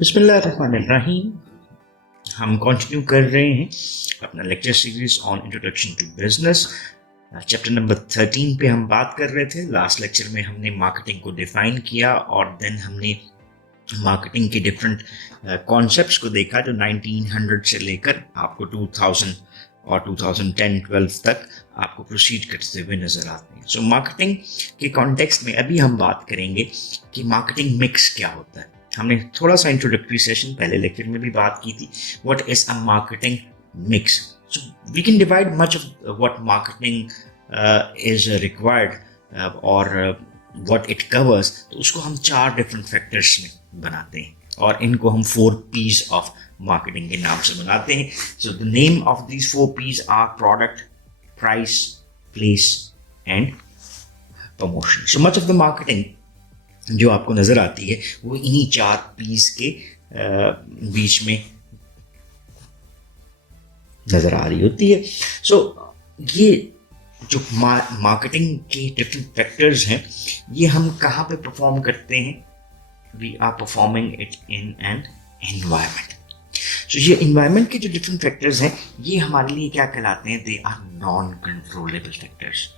बिस्मिल्लाहिर्रहमानिर्रहीम। हम कंटिन्यू कर रहे हैं अपना lecture series on introduction to business. Chapter number 13 पे हम बात कर रहे थे। लास्ट लेक्चर में हमने मार्केटिंग को डिफाइन किया और देन हमने मार्केटिंग के डिफरेंट कॉन्सेप्ट्स को देखा जो 1900 से लेकर आपको 2000 और 2010-12 तक आपको प्रोसीड करते हुए नजर आते हैं। सो मार्केटिंग के कॉन्टेक्स्ट में अभी हम बात करेंगे कि मार्केटिंग मिक्स क्या होता है। हमने थोड़ा सा इंट्रोडक्टरी सेशन पहले लेक्चर में भी बात की थी। What is a marketing mix? So we can divide much of what marketing is required और व्हाट इट कवर्स। तो उसको हम 4 डिफरेंट फैक्टर्स में बनाते हैं और इनको हम 4 P's ऑफ मार्केटिंग के नाम से बनाते हैं। So the name of these 4 P's are product, price, place and promotion. So much of the marketing जो आपको नजर आती है वो इन्हीं 4 P's के बीच में नजर आ रही होती है। सो ये जो मार्केटिंग के डिफरेंट फैक्टर्स हैं ये हम कहाँ पे परफॉर्म करते हैं? We are performing it in an environment. So ये एनवायरमेंट के जो डिफरेंट फैक्टर्स हैं ये हमारे लिए क्या कहलाते हैं? They are non controllable factors.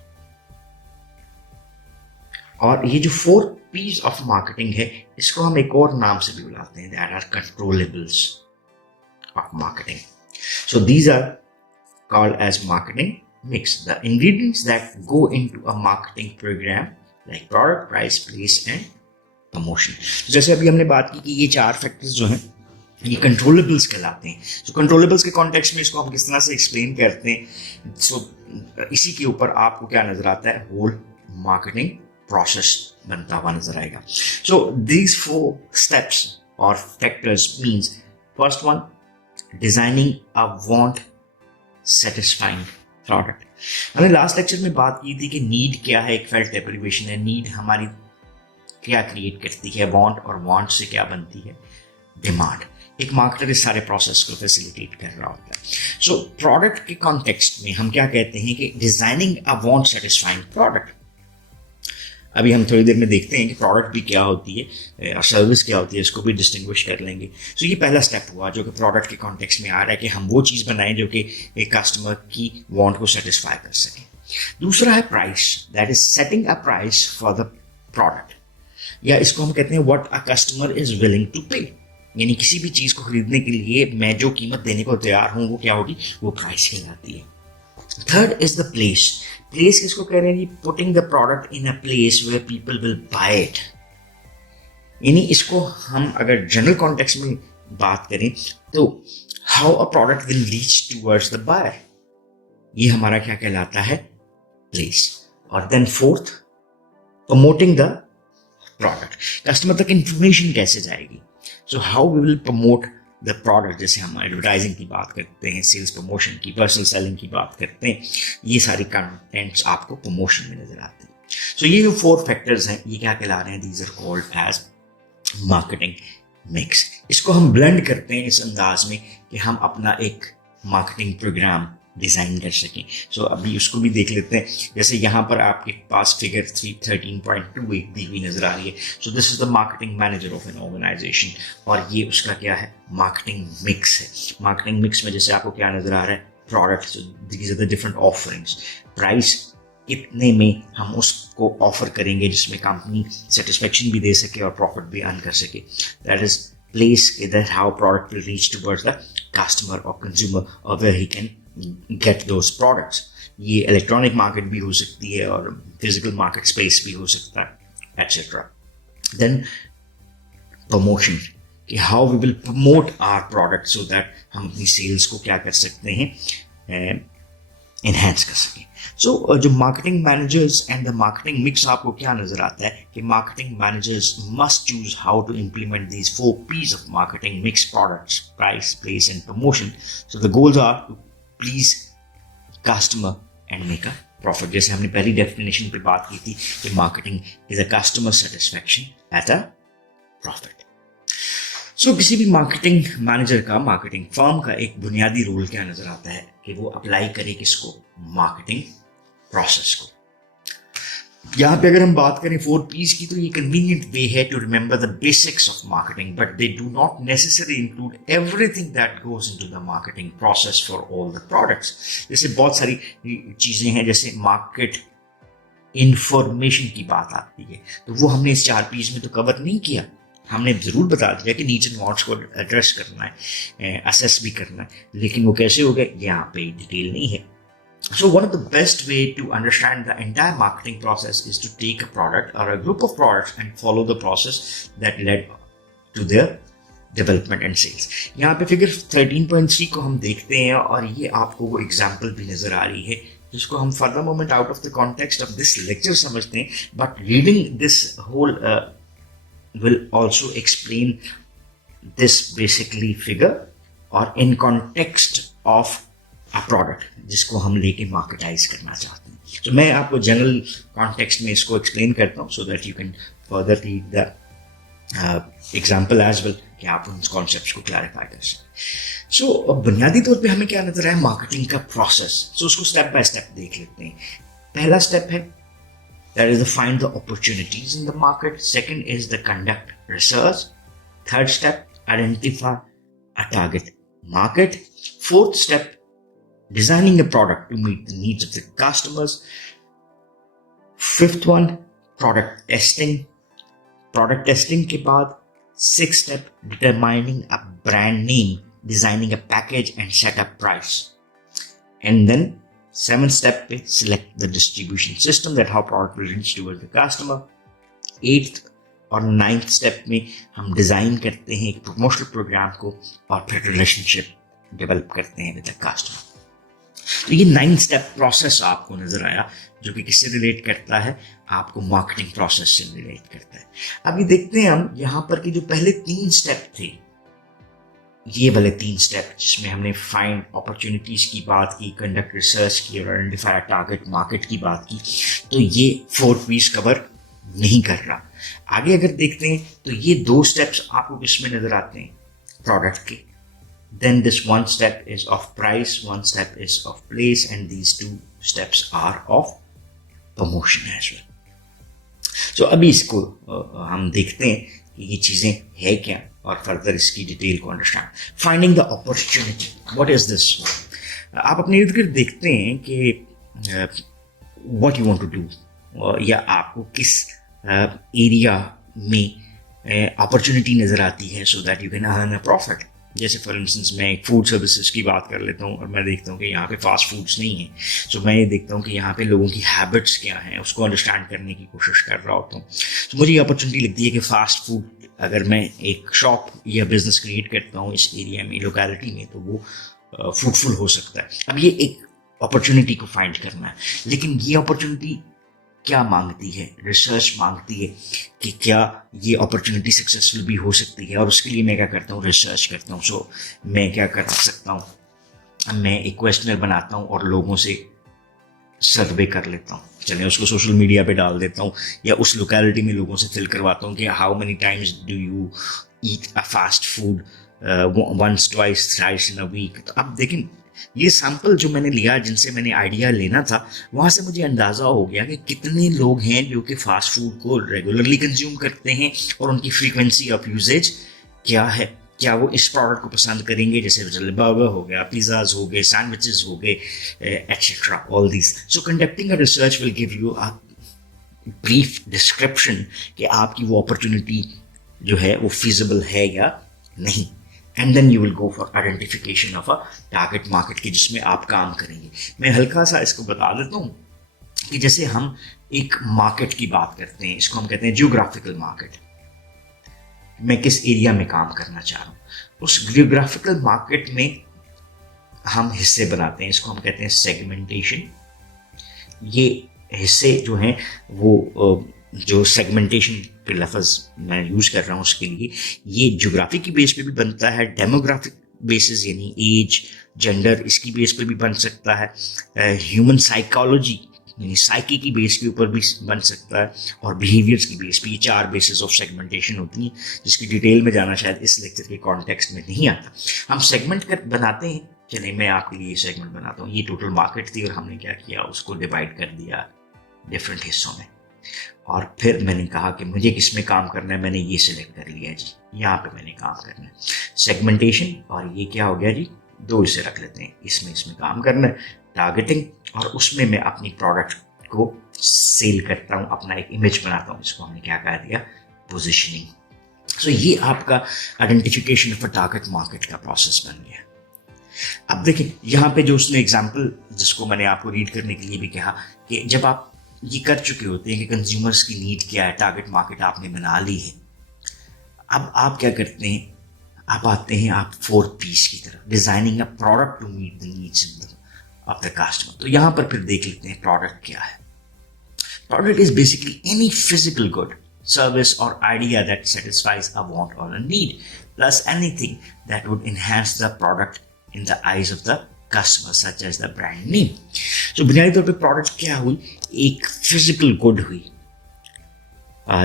और ये जो 4 P's ऑफ मार्केटिंग है इसको हम एक और नाम से भी बुलाते हैं, that are controllables of marketing. So these are called as marketing mix, the ingredients that go into a marketing programme like product, price, place and promotion. जैसे अभी हमने बात की कि ये 4 फैक्टर्स जो हैं ये कंट्रोलेबल्स कहलाते हैं। सो कंट्रोलेबल्स के कॉन्टेक्स्ट में इसको हम किस तरह से एक्सप्लेन करते हैं? सो इसी के ऊपर आपको क्या नजर आता है? होल मार्केटिंग प्रोसेस बनता हुआ नजर आएगा। सो दीज 4 स्टेप्स और factors means first one, designing अ वांट सेटिस्फाइंग प्रोडक्ट। हमने लास्ट लेक्चर में बात की थी कि नीड क्या है, एक फेल्ट डेप्रिवेशन है। नीड हमारी क्या क्रिएट करती है? वांट, और वांट से क्या बनती है? डिमांड। एक मार्केटर इस सारे प्रोसेस को फैसिलिटेट कर रहा होता है। सो प्रोडक्ट के कॉन्टेक्स्ट में हम क्या कहते हैं कि डिजाइनिंग अ वांट सेटिस्फाइंग प्रोडक्ट। अभी हम थोड़ी देर में देखते हैं कि प्रोडक्ट भी क्या होती है और सर्विस क्या होती है, इसको भी डिस्टिंग्विश कर लेंगे। सो ये पहला स्टेप हुआ जो कि प्रोडक्ट के कॉन्टेक्स्ट में आ रहा है कि हम वो चीज़ बनाएं जो कि एक कस्टमर की वांट को सेटिस्फाई कर सके। दूसरा है price, that is setting a price for the product, या इसको हम कहते हैं what a customer is willing to pay. यानी किसी भी चीज़ को खरीदने के लिए मैं जो कीमत देने को तैयार हूँ वो क्या होगी? वो प्राइस कहलाती है। Third is the place. Place किसको कह रहे हैं? Putting the product in a place where people will buy it. यानी इसको हम अगर जनरल कॉन्टेक्स्ट में बात करें तो how a product will reach towards the buyer, ये हमारा क्या कहलाता है? प्लेस। और then fourth, promoting the product. Customer तक इंफॉर्मेशन कैसे जाएगी? So how we will promote the product. जैसे हम एडवर्टाइजिंग की बात करते हैं, सेल्स प्रमोशन की, पर्सनल सेलिंग की बात करते हैं, ये सारी कंटेंट्स आपको प्रमोशन में नजर आते हैं। सो ये जो 4 फैक्टर्स हैं ये क्या कहला रहे हैं? These are called as marketing mix. इसको हम ब्लेंड करते हैं इस अंदाज में कि हम अपना एक मार्केटिंग प्रोग्राम डिजाइन कर सकें। सो अभी उसको भी देख लेते हैं। जैसे यहाँ पर आपके पास फिगर 13.2 दी हुई नजर आ रही है। So this is the marketing manager of an organisation और ये उसका क्या है? मार्केटिंग मिक्स है। मार्केटिंग मिक्स में जैसे आपको क्या नजर आ रहा है? Product, these are the different offerings. Price, कितने में हम उसको ऑफर करेंगे जिसमें कंपनी सेटिस्फेक्शन भी दे सके और प्रॉफिट भी अर्न कर सके। That is place, that how product will reach towards the customer और कंज्यूमर और where he can get those products. ये इलेक्ट्रॉनिक मार्केट भी हो सकती है और फिजिकल मार्केट स्पेस भी हो सकता है, एटसेट्रा। देन प्रमोशन, कि how we will promote our product so that हम अपनी सेल्स को क्या कर सकते हैं? एनहेंस कर सकें। सो जो marketing managers and the marketing mix आपको क्या नजर आता है कि marketing managers must choose how to implement these 4 P's of marketing mix: products, price, place and promotion. So the goals are to please customer and make a profit. जैसे हमने पहली definition पे बात की थी कि marketing is a customer satisfaction at a profit. So किसी भी मार्केटिंग मैनेजर का, मार्केटिंग फर्म का एक बुनियादी रोल क्या नजर आता है कि वो अप्लाई करे किसको? मार्केटिंग प्रोसेस को। यहाँ पे अगर हम बात करें 4 P's की, तो ये कन्वीनियंट वे है to remember the basics of marketing, but they do not necessary include everything that goes into the marketing process for all the products. जैसे बहुत सारी चीजें हैं, जैसे मार्केट इंफॉर्मेशन की बात आती है, तो वो हमने इस 4 P's में तो कवर नहीं किया। हमने जरूर बता दिया कि नीड्स एंड वांट्स को एड्रेस करना है, असेस भी करना है, लेकिन वो कैसे हो गए यहाँ पे डिटेल नहीं है। So one of the best way to understand the entire marketing process is to take a product or a group of products and follow the process that led to their development and sales। यहाँ पे figure 13.3 को हम देखते हैं और ये आपको वो एग्जाम्पल भी नजर आ रही है, जिसको हम for the moment out of the context of this lecture समझते हैं, but reading this whole will also explain this basically figure or in context of a product जिसको हम लेके मार्केटाइज करना चाहते हैं। तो मैं आपको जनरल कॉन्टेक्स्ट में इसको एक्सप्लेन करता हूँ so that you can further read the example as well, कि आप उन कॉन्सेप्ट्स को क्लैरिफाई कर सकें। सो बुनियादी तौर पे हमें क्या नजर आया मार्केटिंग का प्रोसेस। सो उसको स्टेप बाय स्टेप देख लेते हैं। पहला स्टेप है that is to find the opportunities in the market. Second is the conduct research. Third step, identify a target market. Fourth step, designing a product to meet the needs of the customers. Fifth one, product testing. Product testing के बाद sixth step, determining a brand name, designing a package and set a price. And then 7th step पे select the distribution system that how product will reach towards the customer. 8th और 9th step में हम design करते हैं एक promotional programme को और फिर रिलेशनशिप डेवलप करते हैं विद द कस्टमर। तो ये 9th स्टेप प्रोसेस आपको नजर आया, जो कि किससे रिलेट करता है, आपको मार्केटिंग प्रोसेस से रिलेट करता है। अब ये देखते हैं हम यहाँ पर कि जो पहले 3 स्टेप थे, ये वाले 3 स्टेप जिसमें हमने फाइंड अपॉर्चुनिटीज की बात की, कंडक्ट रिसर्च की और आइडेंटिफाई टारगेट मार्केट की बात की, तो ये 4 P's कवर नहीं कर रहा। आगे अगर देखते हैं तो ये 2 स्टेप्स आपको किसमें नजर आते हैं, प्रोडक्ट के। Then this 1 step is of price, 1 step is of place and these 2 steps are of promotion as well. So अभी इसको हम देखते हैं कि ये चीजें है क्या और फर्दर इसकी डिटेल को understand. Finding the opportunity, what is this. आप अपने इर्द गिर्द देखते हैं कि what you want to do, या आपको किस एरिया में अपॉर्चुनिटी नजर आती है so that you can earn a profit. जैसे फॉर इंस्टेंस मैं एक फूड सर्विसेज की बात कर लेता हूँ और मैं देखता हूँ कि यहाँ पे फास्ट फूड्स नहीं है, सो मैं ये देखता हूँ कि यहाँ पे लोगों की हैबिट्स क्या हैं, उसको अंडरस्टैंड करने की कोशिश कर रहा होता हूँ। तो मुझे ये अपॉर्चुनिटी लगती है कि फास्ट फूड अगर मैं एक शॉप या बिजनेस क्रिएट करता हूँ इस एरिया में, लोकेलिटी में, तो वो फ्रूटफुल हो सकता है। अब ये एक अपॉर्चुनिटी को फाइंड करना है, लेकिन ये अपॉर्चुनिटी क्या मांगती है, रिसर्च मांगती है कि क्या ये अपॉर्चुनिटी सक्सेसफुल भी हो सकती है, और उसके लिए मैं क्या करता हूँ, रिसर्च करता हूँ। सो मैं क्या कर सकता हूँ, मैं एक क्वेश्चनर बनाता हूँ और लोगों से सर्वे कर लेता हूँ, चलिए उसको सोशल मीडिया पे डाल देता हूँ, या उस लोकेलिटी में लोगों से फिल करवाता हूँ कि how many times do you eat a fast food, once twice thrice in a week. तो अब देखें ये सैंपल जो मैंने लिया, जिनसे मैंने आइडिया लेना था, वहां से मुझे अंदाजा हो गया कि कितने लोग हैं जो कि फास्ट फूड को रेगुलरली कंज्यूम करते हैं और उनकी फ्रीक्वेंसी ऑफ यूजेज क्या है, क्या वो इस प्रोडक्ट को पसंद करेंगे, जैसे बर्गर हो गया, पिज़्ज़ाज हो गए, सैंडविचेस हो गए, etcetera, all this. So conducting a research will give you a brief description कि आपकी वो अपॉर्चुनिटी जो है वो फिजिबल है या नहीं, and then you will go for identification of a target market की, जिसमें आप काम करेंगे। मैं हल्का सा इसको बता देता हूँ कि जैसे हम एक मार्केट की बात करते हैं, इसको हम कहते हैं जियोग्राफिकल मार्केट। मैं किस एरिया में काम करना चाह रहा हूँ, उस जियोग्राफिकल मार्केट में हम हिस्से बनाते हैं, इसको हम कहते हैं सेगमेंटेशन। ये हिस्से जो हैं वो जो सेगमेंटेशन के लफ्ज़ मैं यूज़ कर रहा हूँ उसके लिए, ये ज्योग्राफी की बेस पे भी बनता है, डेमोग्राफिक बेसिस यानी एज, जेंडर, इसकी बेस पे भी बन सकता है, ह्यूमन साइकोलॉजी यानी साइकी की बेस के ऊपर भी बन सकता है, और बिहेवियर्स की बेस पे। ये 4 बेसिस ऑफ सेगमेंटेशन होती हैं, जिसकी डिटेल में जाना शायद इस लेक्चर के कॉन्टेक्स्ट में नहीं आता। हम सेगमेंट कर बनाते हैं, चलिए मैं आपके लिए सेगमेंट बनाता हूँ। ये टोटल मार्केट थी और हमने क्या किया, उसको डिवाइड कर दिया डिफरेंट हिस्सों में। और फिर मैंने कहा कि मुझे किस में काम करना है, मैंने ये सिलेक्ट कर लिया जी, यहाँ पे मैंने काम करना है सेगमेंटेशन, और ये क्या हो गया जी, दो इसे रख लेते हैं, इसमें काम करना है टारगेटिंग, और उसमें मैं अपनी प्रोडक्ट को सेल करता हूँ, अपना एक इमेज बनाता हूँ, इसको हमने क्या कह दिया, पोजिशनिंग। सो ये आपका identification of a target market का प्रोसेस बन गया। अब देखिए यहाँ पे जो उसने एग्जाम्पल जिसको मैंने आपको रीड करने के लिए भी कहा कि जब आप ये कर चुके होते हैं कि कंज्यूमर्स की नीड क्या है, टारगेट मार्केट आपने बना ली है, अब आप क्या करते हैं, आप आते हैं आप 4Ps की तरफ, designing a product to meet the needs of the customer. तो यहाँ पर फिर देख लेते हैं प्रोडक्ट क्या है। Product is basically any physical good, service or idea that satisfies a want or a need, plus anything that would enhance the product in the eyes of the customer, such as the brand name. So बुनियादी तौर पे product क्या हुई, एक physical good हुई।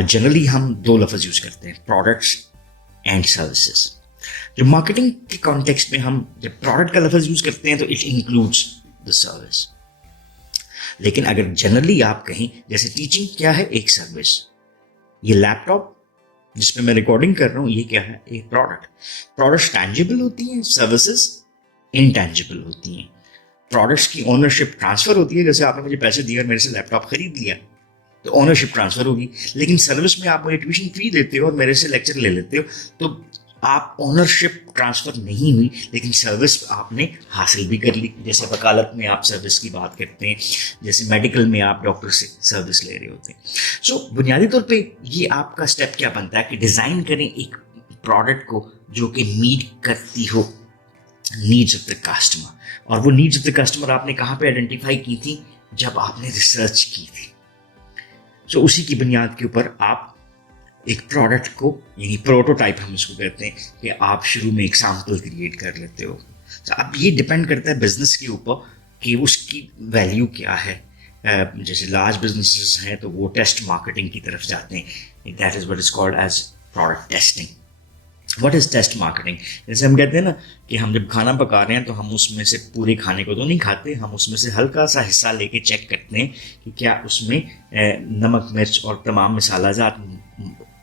Generally हम दो लफ्ज यूज करते हैं, प्रोडक्ट्स एंड सर्विसेज। जो मार्केटिंग के कॉन्टेक्स्ट में हम जब प्रोडक्ट का लफ्ज यूज करते हैं तो इट इंक्लूड्स द सर्विस। लेकिन अगर जनरली आप कहें, जैसे टीचिंग क्या है, एक सर्विस। ये लैपटॉप जिसमें मैं रिकॉर्डिंग कर रहा हूं, ये क्या है, एक प्रोडक्ट। प्रोडक्ट्स टैंजिबल होती हैं, सर्विसेज इनटैंजिबल होती हैं। प्रोडक्ट्स की ओनरशिप ट्रांसफर होती है, जैसे आपने मुझे पैसे दिए और मेरे से लैपटॉप खरीद लिया तो ओनरशिप ट्रांसफर होगी। लेकिन सर्विस में आप मुझे ट्यूशन फी देते हो और मेरे से लेक्चर ले लेते हो, तो आप ओनरशिप ट्रांसफर नहीं हुई, लेकिन सर्विस आपने हासिल भी कर ली। जैसे वकालत में आप सर्विस की बात करते हैं, जैसे मेडिकल में आप डॉक्टर से सर्विस ले रहे होते हैं। सो बुनियादी तौर पे ये आपका स्टेप क्या बनता है कि डिज़ाइन करें एक प्रोडक्ट को जो कि मीट करती हो नीड्स ऑफ द कस्टमर। और वो नीड्स ऑफ द कस्टमर आपने कहाँ पे आइडेंटिफाई की थी, जब आपने रिसर्च की थी। सो उसी की बुनियाद के ऊपर आप एक प्रोडक्ट को, यानी प्रोटोटाइप हम इसको कहते हैं, कि आप शुरू में एक सैंपल क्रिएट कर लेते हो। तो अब ये डिपेंड करता है बिजनेस के ऊपर कि उसकी वैल्यू क्या है। जैसे लार्ज बिजनेसेस हैं तो वो टेस्ट मार्केटिंग की तरफ जाते हैं, that is what is called as product testing. What is test marketing, जैसे हम कहते हैं ना कि हम जब खाना पका रहे हैं तो हम उसमें से पूरे खाने को तो नहीं खाते, हम उसमें से हल्का सा हिस्सा लेके चेक करते हैं कि क्या उसमें नमक मिर्च और तमाम मसाला जात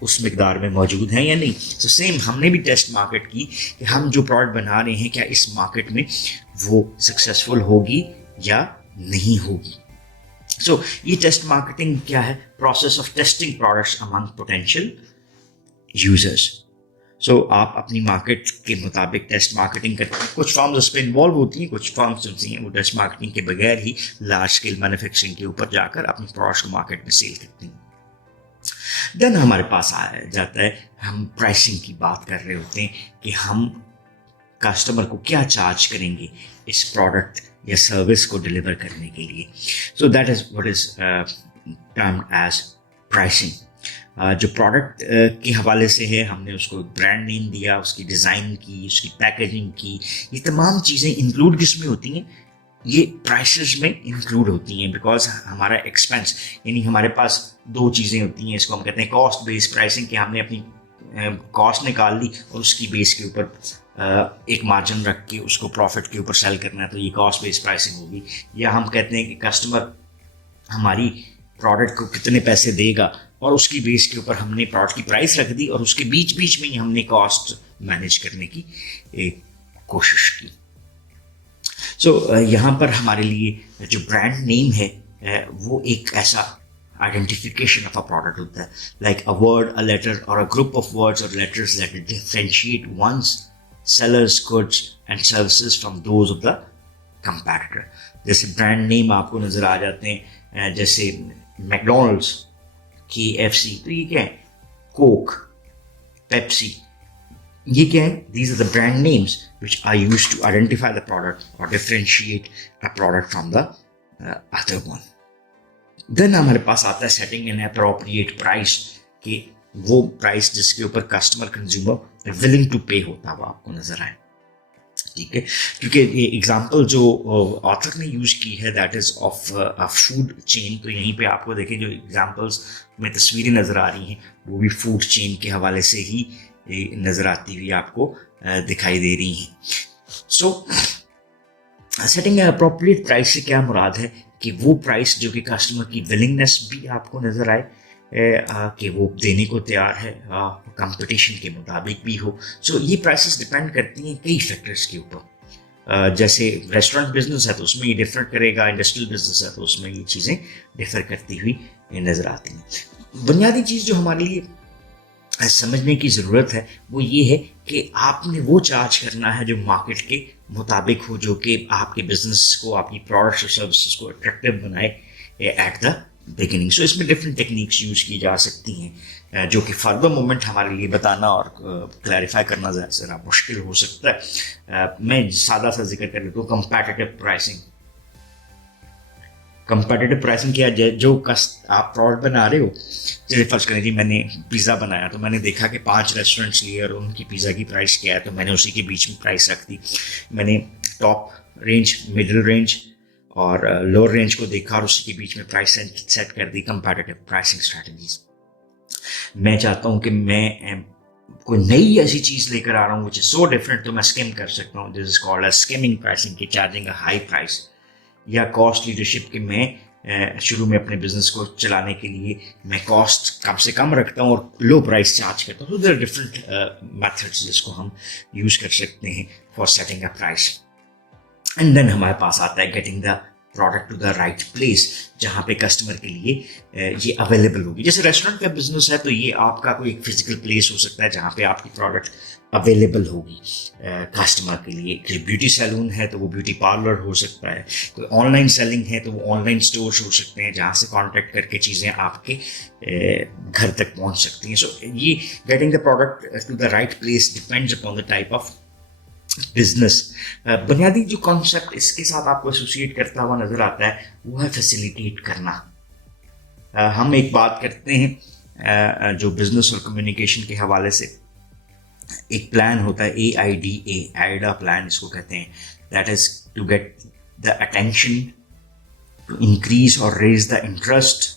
उस मिकदार में मौजूद हैं या नहीं। तो सेम हमने भी टेस्ट मार्केट की कि हम जो प्रोडक्ट बना रहे हैं क्या इस मार्केट में वो सक्सेसफुल होगी या नहीं होगी। सो ये टेस्ट मार्केटिंग क्या है, process of testing products among potential users. So आप अपनी मार्केट के मुताबिक टेस्ट मार्केटिंग करते हैं। कुछ फर्म्स उस पर इन्वॉल्व होती हैं, कुछ फर्म्स होती हैं वो टेस्ट मार्केटिंग के बगैर ही लार्ज स्केल मैन्युफैक्चरिंग के ऊपर जाकर अपनी प्रोडक्ट्स को मार्केट में सेल करती हैं। देन हमारे पास आ जाता है, हम प्राइसिंग की बात कर रहे होते हैं कि हम कस्टमर को क्या चार्ज करेंगे इस प्रोडक्ट या सर्विस को डिलीवर करने के लिए। So that is what is termed as pricing. जो प्रोडक्ट के हवाले से है, हमने उसको ब्रांड नेम दिया, उसकी डिज़ाइन की, उसकी पैकेजिंग की, ये तमाम चीज़ें इंक्लूड किसमें होती हैं, ये प्राइसेस में इंक्लूड होती हैं। बिकॉज हमारा एक्सपेंस, यानी हमारे पास दो चीज़ें होती हैं, इसको हम कहते हैं कॉस्ट बेस्ड प्राइसिंग, कि हमने अपनी कॉस्ट निकाल ली और उसकी बेस के ऊपर एक मार्जिन रख के उसको प्रॉफिट के ऊपर सेल करना है, तो ये कॉस्ट बेस्ड प्राइसिंग होगी। या हम कहते हैं कि कस्टमर हमारी प्रोडक्ट को कितने पैसे देगा और उसकी बेस के ऊपर हमने प्रोडक्ट की प्राइस रख दी और उसके बीच बीच में ही हमने कॉस्ट मैनेज करने की एक कोशिश की। सो यहाँ पर हमारे लिए जो ब्रांड नेम है वो एक ऐसा आइडेंटिफिकेशन ऑफ अ प्रोडक्ट होता है, like a word, a letter और अ ग्रुप ऑफ वर्ड्स और letters that differentiate one's sellers goods and services from those of the competitor. जैसे ब्रांड नेम आपको नजर आ जाते हैं, जैसे मैकडोनल्ड्स, KFC, तो ये क्या है, कोक, पेप्सी, ये क्या है, these are the brand names which are used to identify the product or differentiate a product from the other one. Then हमारे पास आता है setting an appropriate price, कि वो प्राइस जिसके ऊपर कस्टमर कंज्यूमर विलिंग टू पे होता है वो आपको नजर आए। ठीक है, क्योंकि ये एग्जाम्पल जो ऑथर ने यूज की है that is of a food chain, तो यहीं पे आपको देखें जो एग्जाम्पल्स में तस्वीरें नजर आ रही हैं वो भी फूड चेन के हवाले से ही नजर आती हुई आपको दिखाई दे रही हैं। सो सेटिंग अप्रोप्रिएट प्राइस से क्या मुराद है कि वो प्राइस जो कि कस्टमर की विलिंगनेस भी आपको नज़र आए कि वो देने को तैयार है, कंपटीशन के मुताबिक भी हो. सो ये प्राइसेस डिपेंड करती हैं कई फैक्टर्स के ऊपर. जैसे रेस्टोरेंट बिजनेस है तो उसमें ये डिफर करेगा, इंडस्ट्रियल बिजनेस है तो उसमें ये चीज़ें डिफर करती हुई नज़र आती हैं. बुनियादी चीज़ जो हमारे लिए समझने की ज़रूरत है वो ये है कि आपने वो चार्ज करना है जो मार्केट के मुताबिक हो, जो कि आपके बिजनेस को, आपकी प्रोडक्ट्स और सर्विसेज को अट्रैक्टिव बनाए एट द बिगिनिंग. सो इसमें डिफरेंट टेक्निक्स यूज़ की जा सकती हैं जो कि फर्दर मोमेंट हमारे लिए बताना और क्लैरिफाई करना ज़रा मुश्किल हो सकता है. मैं सादा सा जिक्र कर लेता हूँ कंपैटिटिव प्राइसिंग. कंपेटिटिव प्राइसिंग क्या है? जो आप प्रोडक्ट बना रहे हो, जैसे फर्स्ट करें जी मैंने पिज़्ज़ा बनाया तो मैंने देखा कि 5 रेस्टोरेंट्स लिए और उनकी पिज़्ज़ा की प्राइस क्या है, तो मैंने उसी के बीच में प्राइस रख दी. मैंने टॉप रेंज, मिडिल रेंज और लोअर रेंज को देखा और उसी के बीच में प्राइस सेट कर दी. Competitive pricing strategies. मैं चाहता हूँ कि मैं कोई नई ऐसी चीज़ लेकर आ रहा हूँ विच इज सो डिफरेंट, तो मैं स्किम कर सकता हूँ. This is called as skimming pricing, की चार्जिंग अ हाई प्राइस. या कॉस्ट लीडरशिप के मैं शुरू में अपने बिजनेस को चलाने के लिए मैं कॉस्ट कम से कम रखता हूँ और लो प्राइस चार्ज करता हूँ. तो देयर आर डिफरेंट मेथड्स जिसको हम यूज़ कर सकते हैं for setting a price. And then हमारे पास आता है getting the product to the right place, जहाँ पे कस्टमर के लिए ये अवेलेबल होगी. जैसे रेस्टोरेंट का बिजनेस है तो ये आपका कोई एक फिजिकल प्लेस हो सकता है जहाँ पे आपकी प्रोडक्ट अवेलेबल होगी कस्टमर के लिए. ब्यूटी सैलून है तो वो ब्यूटी पार्लर हो सकता है. कोई ऑनलाइन सेलिंग है तो वो ऑनलाइन स्टोर्स हो सकते हैं जहाँ से कॉन्टैक्ट करके चीज़ें आपके घर तक पहुँच सकती हैं. सो ये getting the product to the right place depends upon the type of business. बुनियादी जो कॉन्सेप्ट इसके साथ आपको एसोसिएट करता हुआ नजर आता है वो है फैसिलिटेट करना. हम एक बात करते हैं जो बिजनेस और कम्युनिकेशन के हवाले से, एक प्लान होता है AIDA, आइडा प्लान इसको कहते हैं. That is to get the attention, to increase और raise the interest,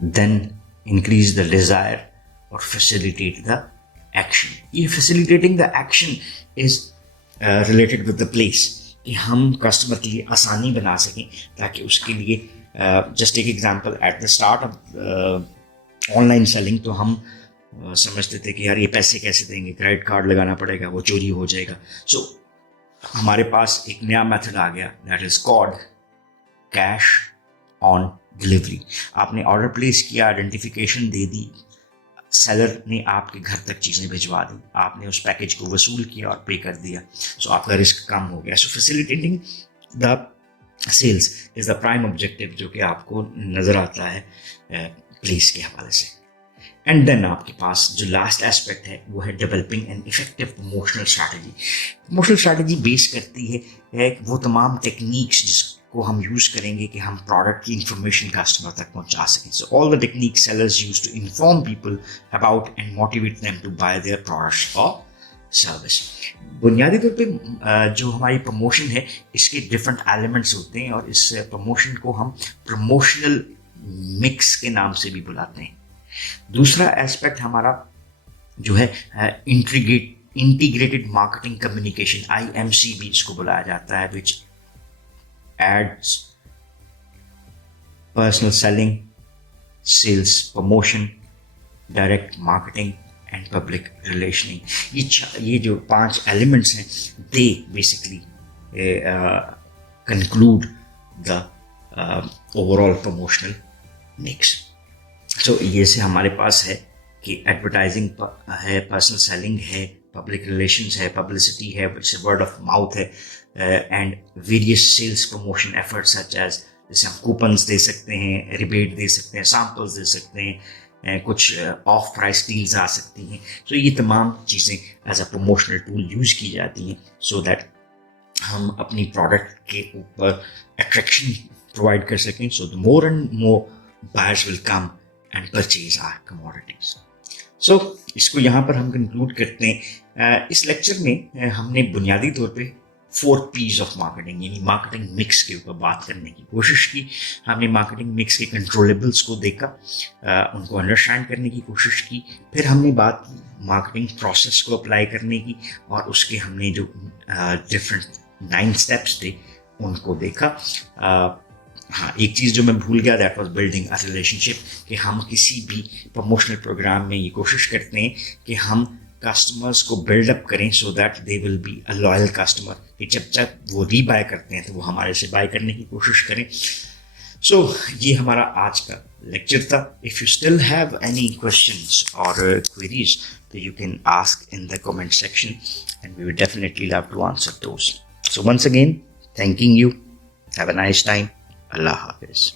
then increase the desire और फैसिलिटेट द एक्शन. ये facilitating the action is related with the place, कि हम कस्टमर के लिए आसानी बना सकें ताकि उसके लिए जस्ट एक example, at the start of online selling तो हम समझते थे कि यार ये पैसे कैसे देंगे, क्रेडिट कार्ड लगाना पड़ेगा, वो चोरी हो जाएगा. सो हमारे पास एक नया मेथड आ गया, that is called cash on delivery. आपने ऑर्डर प्लेस किया, आइडेंटिफिकेशन दे दी, सेलर ने आपके घर तक चीज़ें भिजवा दी, आपने उस पैकेज को वसूल किया और पे कर दिया. सो आपका रिस्क कम हो गया. So facilitating the sales is the prime objective जो कि आपको नज़र आता है प्लेस के हवाले से. एंड देन आपके पास जो लास्ट एस्पेक्ट है वो है developing an effective promotional strategy. Promotional strategy base करती है वो तमाम टेक्निक्स जिसको हम यूज़ करेंगे कि हम प्रोडक्ट की इंफॉर्मेशन कस्टमर तक पहुंचा सकें. So all the technique sellers use to inform people about and motivate them to buy their products और सर्विस. बुनियादी तौर पे जो हमारी प्रमोशन है इसके डिफरेंट एलिमेंट्स होते हैं और इस प्रमोशन को हम प्रमोशनल मिक्स के नाम से भी बुलाते हैं. दूसरा एस्पेक्ट हमारा जो है इंटीग्रेटेड मार्केटिंग कम्युनिकेशन, IMC भी इसको बुलाया जाता है, which aids personal selling, sales promotion, direct marketing and public relationing. ये जो 5 एलिमेंट्स हैं they basically conclude the overall promotional mix. So ये से हमारे पास है कि एडवर्टाइजिंग है, पर्सनल सेलिंग है, पब्लिक रिलेशंस है, पब्लिसिटी है, वर्ड ऑफ माउथ है, and various sales promotion efforts such as, जैसे हम कूपन्स दे सकते हैं, रिबेट दे सकते हैं, सैम्पल्स दे सकते हैं, कुछ ऑफ प्राइस डील्स आ सकती हैं. सो ये तमाम चीज़ें as a promotional tool use की जाती हैं सो दैट हम अपनी प्रोडक्ट के ऊपर अट्रैक्शन प्रोवाइड कर सकें. So the more and more buyers will come and purchase our commodities. So इसको यहाँ पर हम कंक्लूड करते हैं. इस लेक्चर में हमने बुनियादी तौर पे 4 P's ऑफ मार्केटिंग यानी मार्केटिंग मिक्स के ऊपर बात करने की कोशिश की. हमने मार्केटिंग मिक्स के कंट्रोलेबल्स को देखा, उनको अंडरस्टैंड करने की कोशिश की. फिर हमने बात की मार्केटिंग प्रोसेस को अप्लाई करने की और उसके हमने जो डिफरेंट 9 स्टेप्स थे उनको देखा। हाँ, एक चीज़ जो मैं भूल गया, that was building a relationship, कि हम किसी भी प्रमोशनल प्रोग्राम में ये कोशिश करते हैं कि हम कस्टमर्स को बिल्डअप करें so that they will be a loyal customer, कि जब जब वो रीबाय करते हैं तो वो हमारे से बाय करने की कोशिश करें। सो ये हमारा आज का लेक्चर था। If you still have any questions और क्वेरीज, तो you can ask in the comment section and we would definitely love to answer those. So once again, thanking you. Have a nice time. Allah Hafiz.